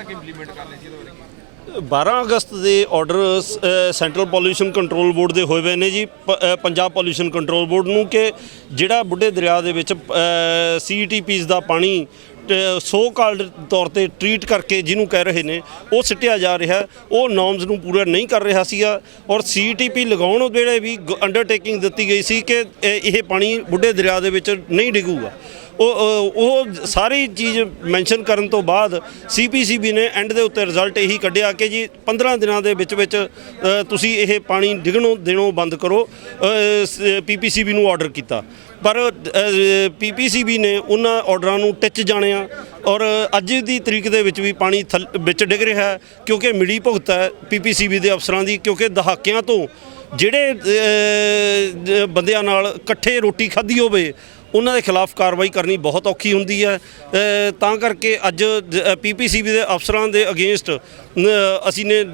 ਤੱਕ ਇੰਪਲੀਮੈਂਟ ਕਰਨੇ ਸੀ ਇਹਦੇ ਬਾਰੇ? 12 ਅਗਸਤ ਦੇ order central pollution control board ਦੇ ਹੋਏ ਹੋਏ ਨੇ ਜੀ ਪ- ਅ, ਪੰਜਾਬ ਪੋਲੂਸ਼ਨ ਕੰਟਰੋਲ ਬੋਰਡ ਨੂੰ ਕਿ ਜਿਹੜਾ ਬੁੱਢੇ ਦਰਿਆ ਦੇ ਵਿੱਚ ਸੀਟੀਪੀਸ ਦਾ ਪਾਣੀ ਸੋ ਕਾਲਡ ਤੌਰ ਤੇ ਟ੍ਰੀਟ ਕਰਕੇ ਜਿਹਨੂੰ ਕਹਿ ਰਹੇ ਨੇ ਉਹ ਸਿੱਟਿਆ ਜਾ ਰਿਹਾ ਉਹ ਨੋਰਮਸ ਨੂੰ ਪੂਰਾ ਨਹੀਂ ਕਰ ਰਿਹਾ ਸੀਗਾ ਔਰ ਸੀਟੀਪੀ ਲਗਾਉਣ ਵੇਲੇ ਵੀ ਅੰਡਰਟੇਕਿੰਗ ਦਿੱਤੀ ਗਈ ਸੀ ਕਿ ਇਹ ਇਹ ਪਾਣੀ ਬੁੱਢੇ ਦਰਿਆ ਦੇ ਵਿੱਚ ਨਹੀਂ ਡਿੱਗੂਗਾ। ਉਹ, ਉਹ- ਸਾਰੀ ਚੀਜ਼ ਮੈਂਸ਼ਨ ਕਰਨ ਤੋਂ ਬਾਅਦ ਸੀਪੀਸੀਬੀ ਨੇ ਐਂਡ ਦੇ ਉੱਤੇ ਰਿਜ਼ਲਟ ਇਹੀ ਕੱਢਿਆ ਕਿ ਜੀ 15 ਦਿਨਾਂ ਦੇ ਵਿੱਚ ਵਿੱਚ ਤੁਸੀਂ ਇਹ ਪਾਣੀ ਡਿੱਗਣੋਂ ਦੇਣੋਂ ਬੰਦ ਕਰੋ ਪੀਪੀਸੀਬੀ ਨੂੰ ਆਰਡਰ ਕੀਤਾ। ਪਰ ਪੀਪੀਸੀਬੀ ਨੇ ਉਹਨਾਂ ਆਰਡਰਾਂ ਨੂੰ ਟਿੱਚ ਜਾਣਿਆ ਔਰ ਅੱਜ ਦੀ ਤਰੀਕ ਦੇ ਵਿੱਚ ਵੀ ਪਾਣੀ ਥੱਲ- ਵਿੱਚ ਡਿੱਗ ਰਿਹਾ ਹੈ ਕਿਉਂਕਿ ਮਿਲੀ ਭੁਗਤ ਹੈ ਪੀਪੀਸੀਬੀ ਦੇ ਅਫਸਰਾਂ ਦੀ ਕਿਉਂਕਿ ਦਹਾਕਿਆਂ ਤੋਂ ਜਿਹੜੇ ਬੰਦਿਆਂ ਨਾਲ ਇਕੱਠੇ ਰੋਟੀ ਖਾਧੀ ਹੋਵੇ ਉਹਨਾਂ ਦੇ ਖਿਲਾਫ ਕਾਰਵਾਈ ਕਰਨੀ ਬਹੁਤ ਔਖੀ ਹੁੰਦੀ ਹੈ। ਤਾਂ ਕਰਕੇ ਅੱਜ ਪੀਪੀਸੀਬੀ ਦੇ ਅਫਸਰਾਂ ਦੇ ਅਗੇਂਸਟ ਅਸੀਂ ਨੇ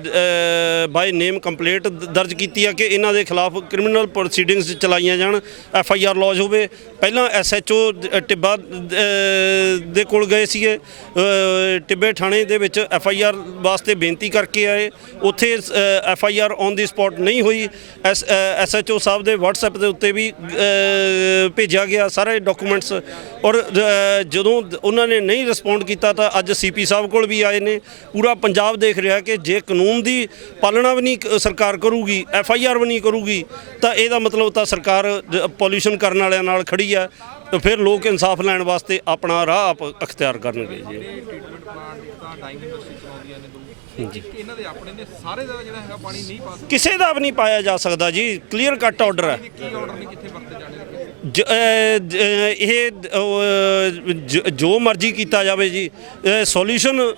ਬਾਈ ਨੇਮ ਕੰਪਲੇਂਟ ਦਰਜ ਕੀਤੀ ਹੈ ਕਿ ਇਹਨਾਂ ਦੇ ਖਿਲਾਫ ਕ੍ਰਿਮੀਨਲ ਪ੍ਰੋਸੀਡਿੰਗਸ ਚਲਾਈਆਂ ਜਾਣ ਐਫ ਆਈ ਆਰ ਲੌਜ ਹੋਵੇ। ਪਹਿਲਾਂ ਐਸ ਐਚ ਓ ਟਿੱਬਾ ਅ, ਦੇ ਕੋਲ ਗਏ ਸੀਗੇ। ਟਿੱਬੇ ਥਾਣੇ ਦੇ ਵਿੱਚ ਐਫ ਆਈ ਆਰ ਵਾਸਤੇ ਬੇਨਤੀ ਕਰਕੇ ਆਏ। ਉੱਥੇ F I R on the spot ਨਹੀਂ ਹੋਈ। ਐਸ ਐਸ ਐਚ ਓ ਸਾਹਿਬ ਦੇ WhatsApp ਦੇ ਉੱਤੇ ਵੀ ਭੇਜਿਆ ਗਿਆ। ਸਾਰੇ ਡਾਕੂਮੈਂਟਸ ਔਰ ਜਦੋਂ ਉਹਨਾਂ ਨੇ ਨਹੀਂ ਰਿਸਪੌਂਡ ਕੀਤਾ ਤਾਂ ਅੱਜ ਸੀਪੀ ਸਾਹਿਬ ਕੋਲ ਵੀ ਆਏ ਨੇ। ਪੂਰਾ ਪੰਜਾਬ ਦੇਖ ਰਿਹਾ ਕਿ ਜੇ ਕਾਨੂੰਨ ਦੀ ਪਾਲਣਾ ਵੀ ਨਹੀਂ ਸਰਕਾਰ ਕਰੂਗੀ ਐਫ ਆਈ ਆਰ ਵੀ ਨਹੀਂ ਕਰੂਗੀ, ਤਾਂ ਇਹਦਾ ਮਤਲਬ ਤਾਂ ਸਰਕਾਰ ਪੋਲੂਸ਼ਨ ਕਰਨ ਵਾਲਿਆਂ ਨਾਲ ਖੜੀ ਹੈ ਤਾਂ ਫਿਰ ਲੋਕ ਇਨਸਾਫ ਲੈਣ ਵਾਸਤੇ ਆਪਣਾ ਰਾਹ ਆਪ ਅਖਤਿਆਰ ਕਰਨਗੇ ਜੀ। ਟ੍ਰੀਟਮੈਂਟ ਪਲਾਂਟ ਤਾਂ ਡਾਈਂਗ ਇੰਡਸਟਰੀ ਚਲਾਉਂਦੀਆਂ ਨੇ ਇਹਨਾਂ ਦੇ ਆਪਣੇ ਨੇ ਸਾਰੇ ਦਾ ਜਿਹੜਾ ਹੈਗਾ ਪਾਣੀ ਨਹੀਂ ਪਾ ਕਿਸੇ ਦਾ ਵੀ ਨਹੀਂ ਪਾਇਆ ਜਾ ਸਕਦਾ ਜੀ ਕਲੀਅਰ ਕੱਟ ਆਰਡਰ ਹੈ ਕੀ ਆਰਡਰ ਨਹੀਂ ਕਿੱਥੇ ਵਰਤੇ ਜਾਣੇ ਜ- ਅਹ ਜ- ਇਹ ਅਹ, ਜ- ਜੋ ਮਰਜ਼ੀ ਕੀਤਾ ਜਾਵੇ ਜੀ ਸੋਲੂਸ਼ਨ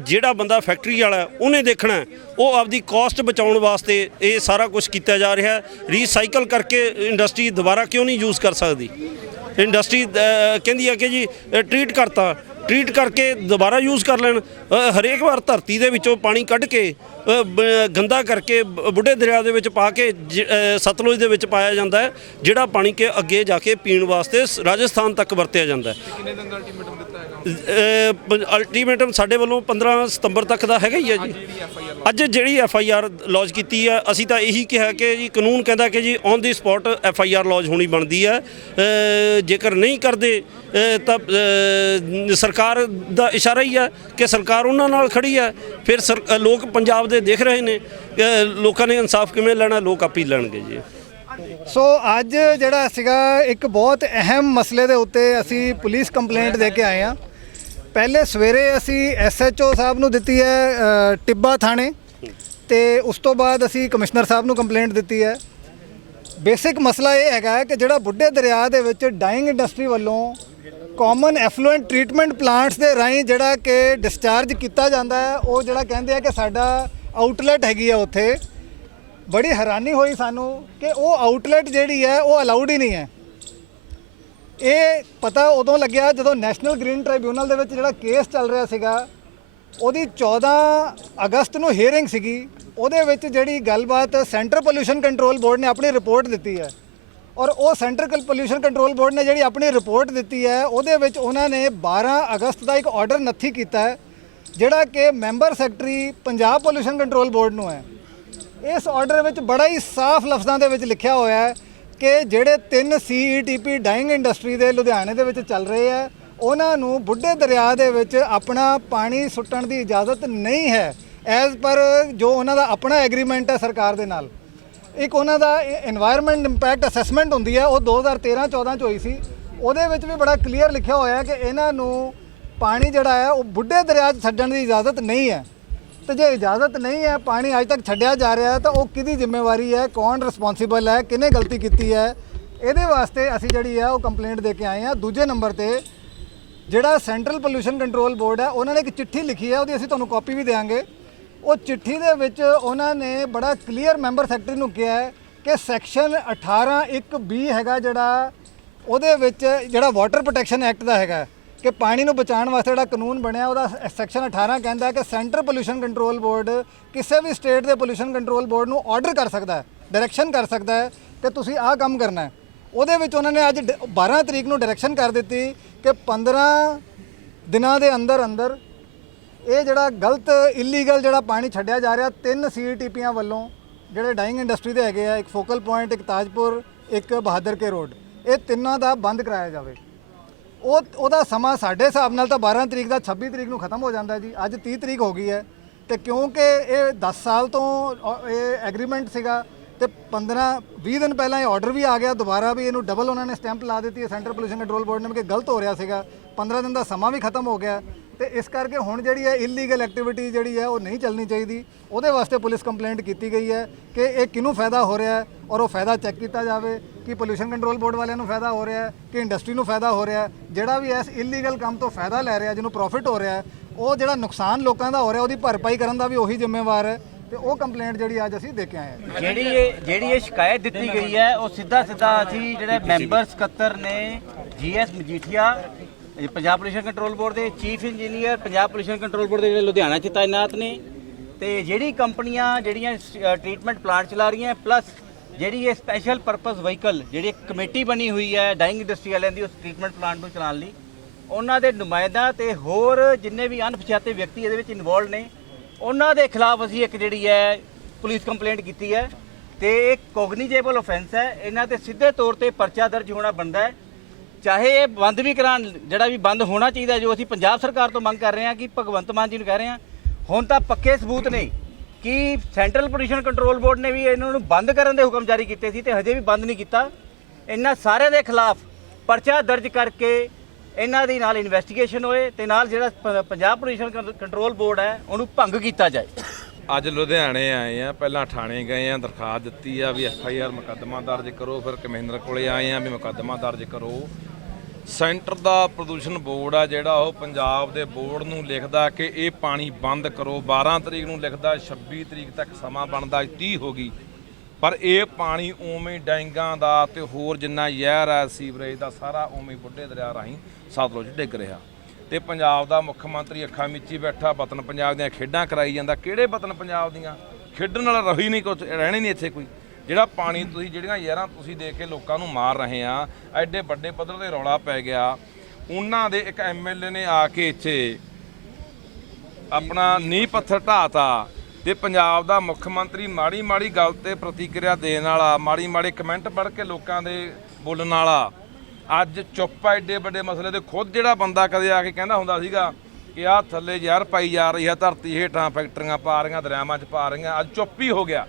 ਜਿਹੜਾ ਬੰਦਾ ਫੈਕਟਰੀ ਵਾਲਾ ਹੈ, ਉਹਨੇ ਦੇਖਣਾ ਹੈ। ਉਹ ਆਪਦੀ ਕਾਸਟ ਬਚਾਉਣ ਵਾਸਤੇ ਇਹ ਸਾਰਾ ਕੁਝ ਕੀਤਾ ਜਾ ਰਿਹਾ ਹੈ। ਰੀਸਾਈਕਲ ਕਰਕੇ ਇੰਡਸਟਰੀ ਦੁਬਾਰਾ ਕਿਉਂ ਨਹੀਂ ਯੂਜ਼ ਕਰ ਸਕਦੀ? ਇੰਡਸਟਰੀ ਅਹ, ਕਹਿੰਦੀ ਹੈ ਕਿ ਜੀ ਟ੍ਰੀਟ ਕਰਤਾ। ਟ੍ਰੀਟ ਕਰਕੇ ਦੁਬਾਰਾ ਯੂਜ਼ ਕਰ ਲੈਣ। ਹਰੇਕ ਵਾਰ ਧਰਤੀ ਦੇ ਵਿੱਚੋਂ ਪਾਣੀ ਕੱਢ ਕੇ ਗੰਦਾ ਕਰਕੇ ਬੁੱਢੇ ਦਰਿਆ ਦੇ ਵਿੱਚ ਪਾ ਕੇ ਸਤਲੁਜ ਦੇ ਵਿੱਚ ਪਾਇਆ ਜਾਂਦਾ ਹੈ ਜਿਹੜਾ ਪਾਣੀ ਕਿ ਅੱਗੇ ਜਾ ਕੇ ਪੀਣ ਵਾਸਤੇ ਰਾਜਸਥਾਨ ਤੱਕ ਵਰਤਿਆ ਜਾਂਦਾ ਹੈ। ਕਿੰਨੇ ਦਿਨ ਦਾ ਅਲਟੀਮੇਟਮ ਦਿੱਤਾ ਹੈਗਾ? ਅਲਟੀਮੇਟਮ ਸਾਡੇ ਵੱਲੋਂ 15 ਸਤੰਬਰ ਤੱਕ ਦਾ ਹੈਗਾ ਹੀ ਹੈ ਜੀ। ਅੱਜ ਜਿਹੜੀ ਐਫ ਆਈ ਆਰ ਲੌਜ ਕੀਤੀ ਹੈ ਅਸੀਂ ਤਾਂ ਇਹੀ ਕਿਹਾ ਕਿ ਜੀ, ਕਾਨੂੰਨ ਕਹਿੰਦਾ ਕਿ ਜੀ on the spot F I R lodge ਹੋਣੀ ਬਣਦੀ ਹੈ ਜੇਕਰ ਨਹੀਂ ਕਰਦੇ ਤਾਂ ਸਰਕਾਰ ਦਾ ਇਸ਼ਾਰਾ ਹੀ ਹੈ ਕਿ ਸਰਕਾਰ ਉਹਨਾਂ ਨਾਲ ਖੜੀ ਹੈ ਫਿਰ ਸਰ- ਲੋਕ ਪੰਜਾਬ ਦੇ ਦੇਖ ਰਹੇ ਨੇ। ਲੋਕਾਂ ਨੇ ਇਨਸਾਫ ਕਿਵੇਂ ਲੈਣਾ, ਲੋਕ ਆਪੀ ਲੈਣਗੇ ਜੀ। ਸੋ ਅੱਜ ਜਿਹੜਾ ਸੀਗਾ, ਇੱਕ ਬਹੁਤ ਅਹਿਮ ਮਸਲੇ ਦੇ ਉੱਤੇ ਅਸੀਂ ਪੁਲਿਸ ਕੰਪਲੇਂਟ ਦੇ ਕੇ ਆਏ ਆ ਪਹਿਲੇ ਸਵੇਰੇ ਅਸੀਂ ਐਸਐਚਓ ਸਾਹਿਬ ਨੂੰ ਦਿੱਤੀ ਹੈ ਅ, ਟਿੱਬਾ ਥਾਣੇ ਤੇ ਉਸ ਤੋਂ ਬਾਅਦ ਅਸੀਂ ਕਮਿਸ਼ਨਰ ਸਾਹਿਬ ਨੂੰ ਕੰਪਲੇਂਟ ਦਿੱਤੀ ਹੈ। ਬੇਸਿਕ ਮਸਲਾ ਇਹ ਹੈਗਾ ਕਿ ਜਿਹੜਾ ਬੁੱਢੇ ਦਰਿਆ ਦੇ ਵਿੱਚ ਡਾਈਂਗ ਇੰਡਸਟਰੀ ਵੱਲੋਂ ਕਾਮਨ ਐਫਲੂਐਂਟ ਟ੍ਰੀਟਮੈਂਟ ਪਲਾਂਟਸ ਦੇ ਰਾਹੀਂ ਜਿਹੜਾ ਕਿ ਡਿਸਚਾਰਜ ਕੀਤਾ ਜਾਂਦਾ ਹੈ ਉਹ ਜਿਹੜਾ ਕਹਿੰਦੇ ਆ ਕਿ ਸਾਡਾ ਆਊਟਲੈਟ ਹੈਗੀ ਆ ਉੱਥੇ। ਬੜੀ ਹੈਰਾਨੀ ਹੋਈ ਸਾਨੂੰ ਕਿ ਉਹ ਆਊਟਲੈਟ ਜਿਹੜੀ ਹੈ ਉਹ ਅਲਾਉਡ ਹੀ ਨਹੀਂ ਹੈ। ਇਹ ਪਤਾ ਉਦੋਂ ਲੱਗਿਆ ਜਦੋਂ ਨੈਸ਼ਨਲ ਗ੍ਰੀਨ ਟ੍ਰਾਈਬਿਊਨਲ ਦੇ ਵਿੱਚ ਜਿਹੜਾ ਕੇਸ ਚੱਲ ਰਿਹਾ ਸੀਗਾ, ਉਹਦੀ 14 ਅਗਸਤ ਨੂੰ ਹੀਅਰਿੰਗ ਸੀਗੀ। ਉਹਦੇ ਵਿੱਚ ਜਿਹੜੀ ਗੱਲਬਾਤ ਸੈਂਟਰ ਪੋਲੂਸ਼ਨ ਕੰਟਰੋਲ ਬੋਰਡ ਨੇ ਆਪਣੀ ਰਿਪੋਰਟ ਦਿੱਤੀ ਹੈ। ਔਰ ਉਹ ਸੈਂਟਰ ਪੋਲੂਸ਼ਨ ਕੰਟਰੋਲ ਬੋਰਡ ਨੇ ਜਿਹੜੀ ਆਪਣੀ ਰਿਪੋਰਟ ਦਿੱਤੀ ਹੈ, ਉਹਦੇ ਵਿੱਚ ਉਹਨਾਂ ਨੇ 12 ਅਗਸਤ ਦਾ ਇੱਕ ਆਰਡਰ ਨੱਥੀ ਕੀਤਾ ਹੈ, ਜਿਹੜਾ ਕਿ member secretary Punjab pollution control board ਨੂੰ ਹੈ। ਇਸ ਆਰਡਰ ਵਿੱਚ ਬੜਾ ਹੀ ਸਾਫ਼ ਲਫ਼ਜ਼ਾਂ ਦੇ ਵਿੱਚ ਲਿਖਿਆ ਹੋਇਆ ਹੈ ਕਿ ਜਿਹੜੇ ਤਿੰਨ ਸੀਈਟੀਪੀ ਡਾਈਂਗ ਇੰਡਸਟਰੀ ਦੇ ਲੁਧਿਆਣੇ ਦੇ ਵਿੱਚ ਚੱਲ ਰਹੇ ਆ, ਉਹਨਾਂ ਨੂੰ ਬੁੱਢੇ ਦਰਿਆ ਦੇ ਵਿੱਚ ਆਪਣਾ ਪਾਣੀ ਸੁੱਟਣ ਦੀ ਇਜਾਜ਼ਤ ਨਹੀਂ ਹੈ, ਐਜ਼ ਪਰ ਜੋ ਉਹਨਾਂ ਦਾ ਆਪਣਾ ਐਗਰੀਮੈਂਟ ਹੈ ਸਰਕਾਰ ਦੇ ਨਾਲ। ਇੱਕ ਉਹਨਾਂ ਦਾ এনवायरमेंट ਇੰਪੈਕਟ ਅਸੈਸਮੈਂਟ ਹੁੰਦੀ ਹੈ ਉਹ 2013 14 ਚ ਹੋਈ ਸੀ। ਉਹਦੇ ਵਿੱਚ ਵੀ ਬੜਾ ਕਲੀਅਰ ਲਿਖਿਆ ਹੋਇਆ ਹੈ ਕਿ ਇਹਨਾਂ ਨੂੰ ਪਾਣੀ ਜਿਹੜਾ ਹੈ, ਉਹ ਬੁੱਢੇ ਦਰਿਆ 'ਚ ਛੱਡਣ ਦੀ ਇਜਾਜ਼ਤ ਨਹੀਂ ਹੈ। ਤੇ ਜੇ ਇਜਾਜ਼ਤ ਨਹੀਂ ਹੈ, ਪਾਣੀ ਅੱਜ ਤੱਕ ਛੱਡਿਆ ਜਾ ਰਿਹਾ ਹੈ, ਤਾਂ ਉਹ ਕਿਹਦੀ ਜ਼ਿੰਮੇਵਾਰੀ ਹੈ? ਕੌਣ ਰਿਸਪੌਂਸੀਬਲ ਹੈ? ਕਿਹਨੇ ਗਲਤੀ ਕੀਤੀ ਹੈ? ਇਹਦੇ ਵਾਸਤੇ ਅਸੀਂ ਜਿਹੜੀ ਆ ਉਹ ਕੰਪਲੇਂਟ ਦੇ ਕੇ ਆਏ ਹਾਂ। ਦੂਜੇ ਨੰਬਰ ਤੇ ਜਿਹੜਾ ਸੈਂਟਰਲ ਪੋਲੂਸ਼ਨ ਕੰਟਰੋਲ ਬੋਰਡ ਹੈ, ਉਹਨਾਂ ਨੇ ਇੱਕ ਚਿੱਠੀ ਲਿਖੀ ਹੈ, ਉਹਦੀ ਅਸੀਂ ਤੁਹਾਨੂੰ ਕਾਪੀ ਵੀ ਦੇਵਾਂਗੇ। ਉਹ ਚਿੱਠੀ ਦੇ ਵਿੱਚ ਉਹਨਾਂ ਨੇ ਬੜਾ ਕਲੀਅਰ ਮੈਂਬਰ ਸੈਕਟਰੀ ਨੂੰ ਕਿਹਾ ਹੈ ਕਿ ਸੈਕਸ਼ਨ 18 1 ਬੀ ਹੈਗਾ ਜਿਹੜਾ, ਉਹਦੇ ਵਿੱਚ ਜਿਹੜਾ ਵਾਟਰ ਪ੍ਰੋਟੈਕਸ਼ਨ ਐਕਟ ਦਾ ਹੈਗਾ। ਕਿ ਪਾਣੀ ਨੂੰ ਬਚਾਉਣ ਵਾਸਤੇ ਜਿਹੜਾ ਕਾਨੂੰਨ ਬਣਿਆ, ਉਹਦਾ ਸੈਕਸ਼ਨ 18 ਕਹਿੰਦਾ ਹੈ ਕਿ ਸੈਂਟਰ ਪੋਲੂਸ਼ਨ ਕੰਟਰੋਲ ਬੋਰਡ ਕਿਸੇ ਵੀ ਸਟੇਟ ਦੇ ਪੋਲੂਸ਼ਨ ਕੰਟਰੋਲ ਬੋਰਡ ਨੂੰ ਆਰਡਰ ਕਰ ਸਕਦਾ ਹੈ ਡਾਇਰੈਕਸ਼ਨ ਕਰ ਸਕਦਾ ਹੈ ਕਿ ਤੁਸੀਂ ਆਹ ਕੰਮ ਕਰਨਾ ਹੈ। ਉਹਦੇ ਵਿੱਚ ਉਹਨਾਂ ਨੇ ਅੱਜ ਡ- 12 ਤਰੀਕ ਨੂੰ ਡਾਇਰੈਕਸ਼ਨ ਕਰ ਦਿੱਤੀ ਕਿ 15 ਦਿਨਾਂ ਦੇ ਅੰਦਰ ਅੰਦਰ ਇਹ ਜਿਹੜਾ ਗਲਤ ਇਲੀਗਲ ਜਿਹੜਾ ਪਾਣੀ ਛੱਡਿਆ ਜਾ ਰਿਹਾ, ਤਿੰਨ ਸੀਟੀਪੀਆਂ ਵੱਲੋਂ ਜਿਹੜੇ ਡਾਈਂਗ ਇੰਡਸਟਰੀ ਦੇ ਹੈਗੇ ਆ, ਇੱਕ ਫੋਕਲ ਪੁਆਇੰਟ, ਇੱਕ ਤਾਜਪੁਰ, ਇੱਕ ਬਹਾਦਰ ਕੇ ਰੋਡ, ਇਹ ਤਿੰਨਾਂ ਦਾ ਬੰਦ ਕਰਾਇਆ ਜਾਵੇ। ਉਹ ਉਹਦਾ ਸਮਾਂ ਸਾਡੇ ਹਿਸਾਬ ਨਾਲ ਤਾਂ 12 ਤਰੀਕ ਦਾ 26 ਤਰੀਕ ਨੂੰ ਖਤਮ ਹੋ ਜਾਂਦਾ ਜੀ। ਅੱਜ 30 ਤਰੀਕ ਹੋ ਗਈ ਹੈ। ਤੇ ਕਿਉਂਕਿ ਇਹ 10 ਸਾਲ ਤੋਂ ਅ, ਇਹ ਐਗਰੀਮੈਂਟ ਸੀਗਾ ਤੇ 15 20 ਦਿਨ ਪਹਿਲਾਂ ਇਹ ਆਰਡਰ ਵੀ ਆ ਗਿਆ। ਦੁਬਾਰਾ ਵੀ ਇਹਨੂੰ ਡਬਲ ਉਹਨਾਂ ਨੇ ਸਟੈਂਪ ਲਾ ਦਿੱਤੀ ਹੈ। ਸੈਂਟਰ ਪੋਲੂਸ਼ਨ ਕੰਟਰੋਲ ਬੋਰਡ ਨੇ ਕਿ ਗਲਤ ਹੋ ਰਿਹਾ ਸੀਗਾ। 15 ਦਿਨ ਦਾ ਸਮਾਂ ਵੀ ਖਤਮ ਹੋ ਗਿਆ। ਤੇ ਇਸ ਕਰਕੇ ਹੁਣ ਜਿਹੜੀ ਹੈ ਇਲੀਗਲ ਐਕਟੀਵਿਟੀ ਜਿਹੜੀ ਹੈ ਉਹ ਨਹੀਂ ਚੱਲਣੀ ਚਾਹੀਦੀ। ਉਹਦੇ ਵਾਸਤੇ ਪੁਲਿਸ ਕੰਪਲੇਂਟ ਕੀਤੀ ਗਈ ਹੈ ਕਿ ਇਹ ਕਿਹਨੂੰ ਫਾਇਦਾ ਹੋ ਰਿਹਾ ਹੈ ਔਰ ਉਹ ਫਾਇਦਾ ਚੈੱਕ ਕੀਤਾ ਜਾਵੇ ਕਿ ਪੋਲੂਸ਼ਨ ਕੰਟਰੋਲ ਬੋਰਡ ਵਾਲਿਆਂ ਨੂੰ ਫਾਇਦਾ ਹੋ ਰਿਹਾ ਹੈ ਕਿ ਇੰਡਸਟਰੀ ਨੂੰ ਫਾਇਦਾ ਹੋ ਰਿਹਾ ਹੈ। ਜਿਹੜਾ ਵੀ ਇਸ ਇਲੀਗਲ ਕੰਮ ਤੋਂ ਫਾਇਦਾ ਲੈ ਰਿਹਾ, ਜਿਹਨੂੰ ਪ੍ਰੋਫਿਟ ਹੋ ਰਿਹਾ ਉਹ ਜਿਹੜਾ ਨੁਕਸਾਨ ਲੋਕਾਂ ਦਾ ਹੋ ਰਿਹਾ, ਉਹਦੀ ਭਰਪਾਈ ਕਰਨ ਦਾ ਵੀ ਉਹੀ ਜ਼ਿੰਮੇਵਾਰ ਹੈ ਤੇ ਉਹ ਕੰਪਲੇਂਟ ਜਿਹੜੀ ਅੱਜ ਅਸੀਂ ਦੇ ਕੇ ਆਏ ਹਾਂ। ਜਿਹੜੀ ਇਹ ਜਿਹੜੀ ਇਹ ਸ਼ਿਕਾਇਤ ਦਿੱਤੀ ਗਈ ਹੈ, ਉਹ ਸਿੱਧਾ ਸਿੱਧਾ ਅਸੀਂ ਜਿਹੜੇ ਮੈਂਬਰ ਸਕੱਤਰ ਨੇ ਜੀਐਸ ਮਜੀਠੀਆ ਇਹ ਪੰਜਾਬ ਪੋਲੂਸ਼ਨ ਕੰਟਰੋਲ ਬੋਰਡ ਦੇ chief engineer Punjab pollution control board ਦੇ ਜਿਹੜੇ ਲੁਧਿਆਣਾ ਚ ਤਾਇਨਾਤ ਨੇ। ਤੇ ਜਿਹੜੀ ਕੰਪਨੀਆਂ, ਜਿਹੜੀਆਂ ਟ੍ਰੀਟਮੈਂਟ ਪਲਾਂਟ ਚਲਾ ਰਹੀਆਂ ਪਲੱਸ ਜਿਹੜੀ ਇਹ ਸਪੈਸ਼ਲ ਪਰਪਸ ਵਹੀਕਲ ਜਿਹੜੀ ਇੱਕ ਕਮੇਟੀ ਬਣੀ ਹੋਈ ਹੈ ਡਾਈਂਗ ਇੰਡਸਟਰੀ ਵਾਲਿਆਂ ਦੀ ਉਸ ਟ੍ਰੀਟਮੈਂਟ ਪਲਾਂਟ ਨੂੰ ਚਲਾਉਣ ਲਈ, ਉਹਨਾਂ ਦੇ ਨੁਮਾਇੰਦਾ ਤੇ ਹੋਰ ਜਿੰਨੇ ਵੀ ਅਣਪਛਾਤੇ ਵਿਅਕਤੀ ਇਹਦੇ ਵਿੱਚ ਇਨਵੋਲਡ ਨੇ, ਉਹਨਾਂ ਦੇ ਖਿਲਾਫ ਅਸੀਂ ਇੱਕ ਜਿਹੜੀ ਹੈ ਪੁਲਿਸ ਕੰਪਲੇਂਟ ਕੀਤੀ ਹੈ। ਤੇ ਇਹ ਕੋਗਨੀਜੇਬਲ ਆਫੈਂਸ ਹੈ। ਇਹਨਾਂ ਤੇ ਸਿੱਧੇ ਤੌਰ ਤੇ ਪਰਚਾ ਦਰਜ ਹੋਣਾ ਬਣਦਾ ਹੈ। ਚਾਹੇ ਇਹ ਬੰਦ ਵੀ ਕਰਾਉਣ, ਜਿਹੜਾ ਵੀ ਬੰਦ ਹੋਣਾ ਚਾਹੀਦਾ ਜੋ ਅਸੀਂ ਪੰਜਾਬ ਸਰਕਾਰ ਤੋਂ ਮੰਗ ਕਰ ਰਹੇ ਹਾਂ ਕਿ ਭਗਵੰਤ ਮਾਨ ਜੀ ਨੂੰ ਕਹਿ ਰਹੇ ਹਾਂ, ਹੁਣ ਤਾਂ ਪੱਕੇ ਸਬੂਤ ਨੇ ਕਿ ਸੈਂਟਰਲ ਪੋਲਿਊਸ਼ਨ ਕੰਟਰੋਲ ਬੋਰਡ ਨੇ ਵੀ ਇਹਨਾਂ ਨੂੰ ਬੰਦ ਕਰਨ ਦੇ ਹੁਕਮ ਜਾਰੀ ਕੀਤੇ ਸੀ ਤੇ ਹਜੇ ਵੀ ਬੰਦ ਨਹੀਂ ਕੀਤਾ। ਇਹਨਾਂ ਸਾਰਿਆਂ ਦੇ ਖਿਲਾਫ ਪਰਚਾ ਦਰਜ ਕਰਕੇ ਇਹਨਾਂ ਦੀ ਨਾਲ ਇਨਵੈਸਟੀਗੇਸ਼ਨ ਹੋਏ ਤੇ ਨਾਲ ਜਿਹੜਾ ਪੰਜਾਬ ਪੋਲਿਊਸ਼ਨ ਕੰਟਰੋਲ ਬੋਰਡ ਹੈ, ਉਹਨੂੰ ਭੰਗ ਕੀਤਾ ਜਾਏ। ਅੱਜ ਲੁਧਿਆਣੇ ਆਏ ਆ, ਪਹਿਲਾਂ ਥਾਣੇ ਗਏ ਆ, ਦਰਖਾਸਤ ਦਿੱਤੀ ਆ ਵੀ ਐਫ ਆਈ ਆਰ ਮੁਕੱਦਮਾ ਦਰਜ ਕਰੋ, ਫਿਰ ਕਮਿਸ਼ਨਰ ਕੋਲੇ ਆਏ ਆ ਵੀ ਮੁਕੱਦਮਾ ਦਰਜ ਕਰੋ। ਸੈਂਟਰ ਦਾ ਪ੍ਰਦੂਸ਼ਣ ਬੋਰਡ ਆ ਜਿਹੜਾ ਉਹ ਪੰਜਾਬ ਦੇ ਬੋਰਡ ਨੂੰ ਲਿਖਦਾ ਕਿ ਇਹ ਪਾਣੀ ਬੰਦ ਕਰੋ। 12 ਤਰੀਕ ਨੂੰ ਲਿਖਦਾ 26 ਤਰੀਕ ਤੱਕ ਸਮਾਂ ਬਣਦਾ 30 ਹੋ ਗਈ। ਪਰ ਇਹ ਪਾਣੀ ਉਵੇਂ ਡੈਂਗਾਂ ਦਾ ਤੇ ਹੋਰ ਜਿੰਨਾ ਜ਼ਹਿਰ ਹੈ ਸੀਵਰੇਜ ਦਾ, ਸਾਰਾ ਉਵੇਂ ਬੁੱਢੇ ਦਰਿਆ ਰਾਹੀਂ ਸਤਲੁਜ ਡਿੱਗ ਰਿਹਾ। ਤੇ ਪੰਜਾਬ ਦਾ ਮੁੱਖ ਮੰਤਰੀ ਅੱਖਾਂ ਮਿੱਚੀ ਬੈਠਾ, ਵਤਨ ਪੰਜਾਬ ਦੀਆਂ ਖੇਡਾਂ ਕਰਾਈ ਜਾਂਦਾ। ਕਿਹੜੇ ਵਤਨ ਪੰਜਾਬ ਦੀਆਂ? ਖੇਡਣ ਵਾਲਾ ਰਹੀ ਨਹੀਂ ਕੁਝ ਰਹਿਣੇ ਨਹੀਂ ਇੱਥੇ ਕੋਈ। ਜਿਹੜਾ ਪਾਣੀ ਤੁਸੀਂ ਜਿਹੜੀਆਂ ਯਾਰਾਂ ਤੁਸੀਂ ਦੇ ਕੇ ਲੋਕਾਂ ਨੂੰ ਮਾਰ ਰਹੇ ਆ, ਐਡੇ ਵੱਡੇ ਪੱਧਰ ਤੇ ਰੌਲਾ ਪੈ ਗਿਆ। ਉਹਨਾਂ ਦੇ ਇੱਕ ਐਮਐਲਏ ਨੇ ਆ ਕੇ ਇੱਥੇ ਆਪਣਾ ਨੀਂਹ ਪੱਥਰ ਢਾਤਾ ਤੇ ਪੰਜਾਬ ਦਾ ਮੁੱਖ ਮੰਤਰੀ ਮਾੜੀ ਮਾੜੀ ਗੱਲ ਤੇ ਪ੍ਰਤੀਕਿਰਿਆ ਦੇਣ ਵਾਲਾ, ਮਾੜੀ ਮਾੜੀ ਕਮੈਂਟ ਪੜ੍ਹ ਕੇ ਲੋਕਾਂ ਦੇ ਬੋਲਣ ਵਾਲਾ, ਅੱਜ ਚੁੱਪ ਆ ਐਡੇ ਵੱਡੇ ਮਸਲੇ ਤੇ ਖੁਦ ਜਿਹੜਾ ਬੰਦਾ ਕਦੇ ਆ ਕੇ ਕਹਿੰਦਾ ਹੁੰਦਾ ਸੀਗਾ ਕਿ ਆਹ ਥੱਲੇ ਜ਼ਹਿਰ ਪਾਈ ਜਾ ਰਹੀ ਹੈ ਧਰਤੀ ਹੇਠਾਂ ਫੈਕਟਰੀਆਂ ਪਾ ਰਹੀਆਂ, ਦਰਿਆਵਾਂ 'ਚ ਪਾ ਰਹੀਆਂ, ਅੱਜ ਚੁੱਪ ਹੀ ਹੋ ਗਿਆ।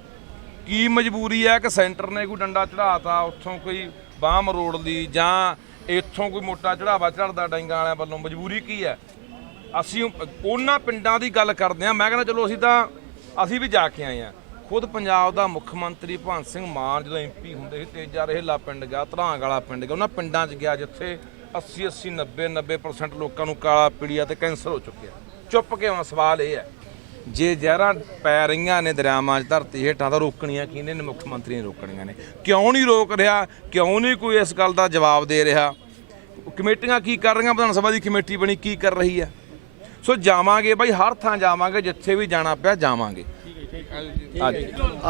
ਕੀ ਮਜਬੂਰੀ ਹੈ ਕਿ ਸੈਂਟਰ ਨੇ ਕੋਈ ਡੰਡਾ ਚੜਾਤਾ ਉੱਥੋਂ ਕੋਈ ਬਾਹ ਮਰੋੜ ਲਈ ਜਾਂ ਇੱਥੋਂ ਕੋਈ ਮੋਟਾ ਚੜਾਵਾ ਚੜਦਾ ਡੈਂਗਾਂ ਵਾਲਿਆਂ ਵੱਲੋਂ? ਮਜਬੂਰੀ ਕੀ ਹੈ ਅਸੀਂ ਉਹਨਾਂ ਪਿੰਡਾਂ ਦੀ ਗੱਲ ਕਰਦੇ ਆ। ਮੈਂ ਕਹਿੰਦਾ, ਚਲੋ ਅਸੀਂ ਤਾਂ, ਅਸੀਂ ਵੀ ਜਾ ਕੇ ਆਏ ਆ। ਖੁਦ ਪੰਜਾਬ ਦਾ ਮੁੱਖ ਮੰਤਰੀ ਭਗਵੰਤ ਸਿੰਘ ਮਾਨ ਜਦੋਂ ਐਮਪੀ ਹੁੰਦੇ ਸੀ, ਤੇਜਾ ਰਹੇਲਾ ਪਿੰਡ ਗਿਆ, ਧਰਾਂਗ ਵਾਲਾ ਪਿੰਡ ਗਿਆ, ਉਹਨਾਂ ਪਿੰਡਾਂ 'ਚ ਗਿਆ, ਜਿੱਥੇ 80 80 90 90% ਲੋਕਾਂ ਨੂੰ ਕਾਲਾ ਪੀੜੀਆ ਤੇ ਕੈਂਸਰ ਹੋ ਚੁੱਕਿਆ। ਚੁੱਪ ਕੇ ਆ? ਸਵਾਲ ਇਹ ਹੈ ਜੇ ਜ਼ਹਿਰਾਂ ਪੈ ਰਹੀਆਂ ਨੇ ਦਰਿਆਵਾਂ 'ਚ, ਧਰਤੀ ਹੇਠਾਂ ਤਾਂ ਰੋਕਣੀਆਂ ਕਿਹਨੇ ਨੇ? ਮੁੱਖ ਮੰਤਰੀ ਨੇ ਰੋਕਣੀਆਂ ਨੇ। ਕਿਉਂ ਨਹੀਂ ਰੋਕ ਰਿਹਾ? ਕਿਉਂ ਨਹੀਂ ਕੋਈ ਇਸ ਗੱਲ ਦਾ ਜਵਾਬ ਦੇ ਰਿਹਾ? ਕਮੇਟੀਆਂ ਕੀ ਕਰ ਰਹੀਆਂ? ਵਿਧਾਨ ਸਭਾ ਦੀ ਕਮੇਟੀ ਬਣੀ, ਕੀ ਕਰ ਰਹੀ ਹੈ? ਸੋ ਜਾਵਾਂਗੇ ਬਾਈ, ਹਰ ਥਾਂ ਜਾਵਾਂਗੇ, ਜਿੱਥੇ ਵੀ ਜਾਣਾ ਪਿਆ ਜਾਵਾਂਗੇ। ਅੱਜ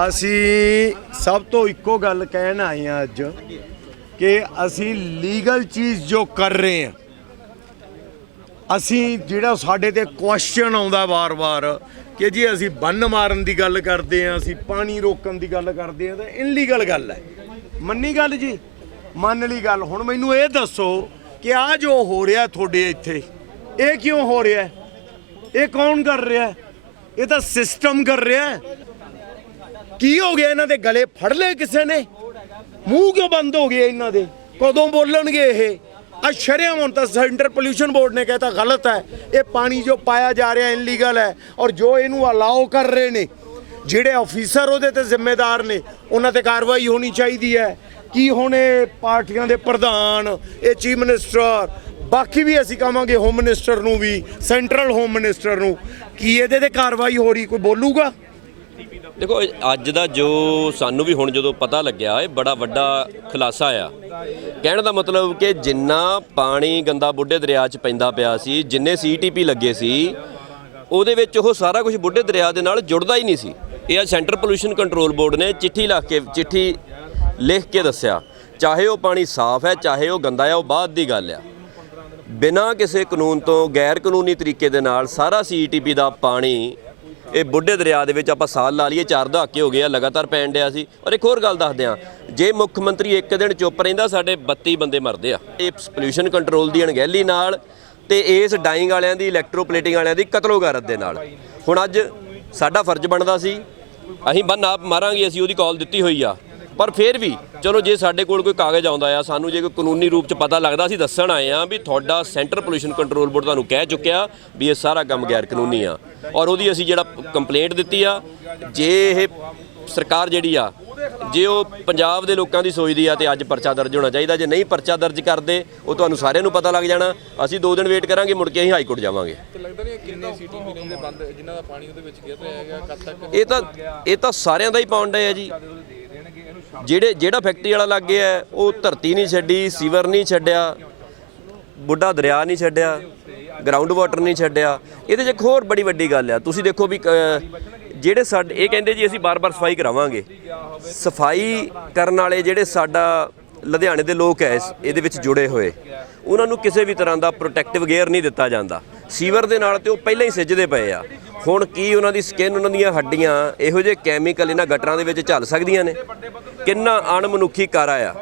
ਅਸੀਂ ਸਭ ਤੋਂ ਇੱਕੋ ਗੱਲ ਕਹਿਣ ਆਏ ਹਾਂ ਅੱਜ ਕਿ ਅਸੀਂ ਲੀਗਲ ਚੀਜ਼ ਜੋ ਕਰ ਰਹੇ ਹਾਂ, ਅਸੀਂ ਜਿਹੜਾ ਸਾਡੇ ਤੇ ਕੁਐਸਚਨ ਆਉਂਦਾ ਵਾਰ-ਵਾਰ ਕਿ ਜੀ ਅਸੀਂ ਬੰਨ ਮਾਰਨ ਦੀ ਗੱਲ ਕਰਦੇ ਹਾਂ, ਅਸੀਂ ਪਾਣੀ ਰੋਕਣ ਦੀ ਗੱਲ ਕਰਦੇ ਹਾਂ, ਤਾਂ ਇਨਲੀਗਲ ਗੱਲ ਹੈ। ਮੰਨੀ ਗੱਲ ਜੀ? ਮੰਨ ਲਈ ਗੱਲ। ਹੁਣ ਮੈਨੂੰ ਇਹ ਦੱਸੋ ਕਿ ਆ ਜੋ ਹੋ ਰਿਹਾ ਤੁਹਾਡੇ ਇੱਥੇ, ਇਹ ਕਿਉਂ ਹੋ ਰਿਹਾ? ਇਹ ਕੌਣ ਕਰ ਰਿਹਾ? ਇਹ ਤਾਂ ਸਿਸਟਮ ਕਰ ਰਿਹਾ ਕੀ ਹੋ ਗਿਆ ਇਹਨਾਂ ਦੇ ਗਲੇ? ਫੜ ਲਏ ਕਿਸੇ ਨੇ? ਮੂੰਹ ਕਿਉਂ ਬੰਦ ਹੋ ਗਏ ਇਹਨਾਂ ਦੇ? ਕਦੋਂ ਬੋਲਣਗੇ ਇਹ? ਅੱਜ ਸ਼ਰੇਆਮ ਹੁਣ ਤਾਂ ਸੈਂਟਰ ਪੋਲੂਸ਼ਨ ਬੋਰਡ ਨੇ ਕਹਿਤਾ ਗਲਤ ਹੈ ਇਹ ਪਾਣੀ ਜੋ ਪਾਇਆ ਜਾ ਰਿਹਾ ਇਨਲੀਗਲ ਹੈ ਔਰ ਜੋ ਇਹਨੂੰ ਅਲਾਉ ਕਰ ਰਹੇ ਨੇ ਜਿਹੜੇ ਅਫੀਸਰ ਉਹਦੇ ਤੇ ਜ਼ਿੰਮੇਦਾਰ ਨੇ ਉਹਨਾਂ ਤੇ ਕਾਰਵਾਈ ਹੋਣੀ ਚਾਹੀਦੀ ਹੈ ਕੀ ਹੁਣ ਇਹ ਪਾਰਟੀਆਂ ਦੇ ਪ੍ਰਧਾਨ ਇਹ ਚੀਫ ਮਿਨਿਸਟਰ ਬਾਕੀ ਵੀ ਅਸੀਂ ਕਹਾਂਗੇ ਹੋਮ ਮਿਨਿਸਟਰ ਨੂੰ ਵੀ ਸੈਂਟਰਲ ਹੋਮ ਮਿਨਿਸਟਰ ਨੂੰ ਕੀ ਇਹਦੇ ਤੇ ਕਾਰਵਾਈ ਹੋ ਰਹੀ ਕੋਈ ਬੋਲੂਗਾ ਦੇਖੋ, ਅੱਜ ਦਾ ਜੋ ਸਾਨੂੰ ਵੀ ਹੁਣ ਜਦੋਂ ਪਤਾ ਲੱਗਿਆ, ਇਹ ਬੜਾ ਵੱਡਾ ਖੁਲਾਸਾ ਆ। ਕਹਿਣ ਦਾ ਮਤਲਬ ਕਿ ਜਿੰਨਾ ਪਾਣੀ ਗੰਦਾ ਬੁੱਢੇ ਦਰਿਆ 'ਚ ਪੈਂਦਾ ਪਿਆ ਸੀ, ਜਿੰਨੇ ਸੀਟੀਪੀ ਲੱਗੇ ਸੀ, ਉਹਦੇ ਵਿੱਚ ਉਹ ਸਾਰਾ ਕੁਝ ਬੁੱਢੇ ਦਰਿਆ ਦੇ ਨਾਲ ਜੁੜਦਾ ਹੀ ਨਹੀਂ ਸੀ। ਇਹ ਆ ਸੈਂਟਰ ਪੋਲੂਸ਼ਨ ਕੰਟਰੋਲ ਬੋਰਡ ਨੇ ਚਿੱਠੀ ਲਾ ਕੇ, ਚਿੱਠੀ ਲਿਖ ਕੇ ਦੱਸਿਆ, ਚਾਹੇ ਉਹ ਪਾਣੀ ਸਾਫ਼ ਹੈ, ਚਾਹੇ ਉਹ ਗੰਦਾ ਹੈ, ਉਹ ਬਾਅਦ ਦੀ ਗੱਲ ਆ। ਬਿਨਾਂ ਕਿਸੇ ਕਾਨੂੰਨ ਤੋਂ ਗੈਰ ਕਾਨੂੰਨੀ ਤਰੀਕੇ ਦੇ ਨਾਲ ਸਾਰਾ ਸੀਟੀਪੀ ਦਾ ਪਾਣੀ ਇਹ ਬੁੱਢੇ ਦਰਿਆ ਦੇ ਵਿੱਚ ਆਪਾਂ ਸਾਲ ਲਾ ਲਈਏ, ਚਾਰ ਦਹਾਕੇ ਹੋ ਗਏ ਆ, ਲਗਾਤਾਰ ਪੈਣ ਡਿਆ ਸੀ। ਔਰ ਇੱਕ ਹੋਰ ਗੱਲ ਦੱਸਦੇ ਆ ਜੇ ਮੁੱਖ ਮੰਤਰੀ ਇੱਕ ਦਿਨ ਚੁੱਪ ਰਹਿੰਦਾ, ਸਾਡੇ 32 ਬੰਦੇ ਮਰਦੇ ਆ। ਇਹ ਪੋਲੂਸ਼ਨ ਕੰਟਰੋਲ ਦੀ ਅਣਗਹਿਲੀ ਨਾਲ ਤੇ ਇਸ ਡਾਈਂਗ ਵਾਲਿਆਂ ਦੀ ਇਲੈਕਟ੍ਰੋਪਲੇਟਿੰਗ ਵਾਲਿਆਂ ਦੀ ਕਤਲੋਗਾਰਤ ਦੇ ਨਾਲ। ਹੁਣ ਅੱਜ ਸਾਡਾ ਫਰਜ਼ ਬਣਦਾ ਸੀ, ਅਸੀਂ ਬੰਨ ਆਪ ਮਾਰਾਂਗੇ, ਅਸੀਂ ਉਹਦੀ ਕਾਲ ਦਿੱਤੀ ਹੋਈ ਆ। ਪਰ ਫਿਰ ਵੀ, ਚਲੋ ਜੇ ਸਾਡੇ ਕੋਲ ਕੋਈ ਕਾਗਜ਼ ਆਉਂਦਾ ਆ, ਸਾਨੂੰ ਜੇ ਕੋਈ ਕਾਨੂੰਨੀ ਰੂਪ ਚ ਪਤਾ ਲੱਗਦਾ, ਅਸੀਂ ਦੱਸਣ ਆਏ ਆ ਵੀ ਤੁਹਾਡਾ ਸੈਂਟਰ ਪੋਲੂਸ਼ਨ ਕੰਟਰੋਲ ਬੋਰਡ ਤੁਹਾਨੂੰ ਕਹਿ ਚੁੱਕਿਆ ਵੀ ਇਹ ਸਾਰਾ ਕੰਮ ਗੈਰ ਕਾਨੂੰਨੀ ਆ। ਔਰ ਉਹਦੀ ਅਸੀਂ ਜਿਹੜਾ ਕੰਪਲੇਂਟ ਦਿੱਤੀ ਆ ਜੇ ਇਹ ਸਰਕਾਰ ਜਿਹੜੀ ਆ ਜੇ ਉਹ ਪੰਜਾਬ ਦੇ ਲੋਕਾਂ ਦੀ ਸੋਚਦੀ ਆ ਤੇ ਅੱਜ ਪਰਚਾ ਦਰਜ ਹੋਣਾ ਚਾਹੀਦਾ ਜੇ ਨਹੀਂ ਪਰਚਾ ਦਰਜ ਕਰਦੇ ਉਹ ਤੁਹਾਨੂੰ ਸਾਰਿਆਂ ਨੂੰ ਪਤਾ ਲੱਗ ਜਾਣਾ ਅਸੀਂ 2 ਦਿਨ ਵੇਟ ਕਰਾਂਗੇ ਮੁੜ ਕੇ ਅਸੀਂ ਹਾਈ ਕੋਰਟ ਜਾਵਾਂਗੇ। ਇਹ ਤਾਂ ਇਹ ਤਾਂ ਸਾਰਿਆਂ ਦਾ ਹੀ ਪਾਉਂਡ ਹੈ ਜੀ। ਜਿਹੜੇ ਜਿਹੜਾ ਫੈਕਟਰੀ ਵਾਲਾ ਲੱਗ ਗਿਆ ਉਹ ਧਰਤੀ ਨਹੀਂ ਛੱਡੀ ਸੀਵਰ ਨਹੀਂ ਛੱਡਿਆ ਬੁੱਢਾ ਦਰਿਆ ਨਹੀਂ ਛੱਡਿਆ। ਗਰਾਊਂਡ ਵਾਟਰ ਨਹੀਂ ਛੱਡਿਆ। ਇਹਦੇ 'ਚ ਇੱਕ ਹੋਰ ਬੜੀ ਵੱਡੀ ਗੱਲ ਆ। ਤੁਸੀਂ ਦੇਖੋ ਵੀ ਜਿਹੜੇ ਸਾਡੇ, ਇਹ ਕਹਿੰਦੇ ਜੀ ਅਸੀਂ ਬਾਰ-ਬਾਰ ਸਫ਼ਾਈ ਕਰਾਵਾਂਗੇ। ਸਫ਼ਾਈ ਕਰਨ ਵਾਲੇ ਜਿਹੜੇ ਸਾਡਾ ਲੁਧਿਆਣੇ ਦੇ ਲੋਕ ਐ ਇਸ- ਇਹਦੇ ਵਿੱਚ ਜੁੜੇ ਹੋਏ। ਉਹਨਾਂ ਨੂੰ ਕਿਸੇ ਵੀ ਤਰ੍ਹਾਂ ਦਾ ਪ੍ਰੋਟੈਕਟਿਵ ਗੇਅਰ ਨਹੀਂ ਦਿੱਤਾ ਜਾਂਦਾ। ਸੀਵਰ ਦੇ ਨਾਲ ਤੇ ਉਹ ਪਹਿਲਾਂ ਹੀ ਸਿੱਜਦੇ ਪਏ ਆ। ਹੁਣ ਕੀ ਉਹਨਾਂ ਦੀ ਸਕਿਨ ਉਹਨਾਂ ਦੀਆਂ ਹੱਡੀਆਂ, ਇਹੋ ਜਿਹੇ ਕੈਮੀਕਲ ਇਹਨਾਂ ਗਟਰਾਂ ਦੇ ਵਿੱਚ ਝੱਲ ਸਕਦੀਆਂ ਨੇ? ਕਿੰਨਾ ਅਣਮਨੁੱਖੀ ਕਾਰਾ ਆ।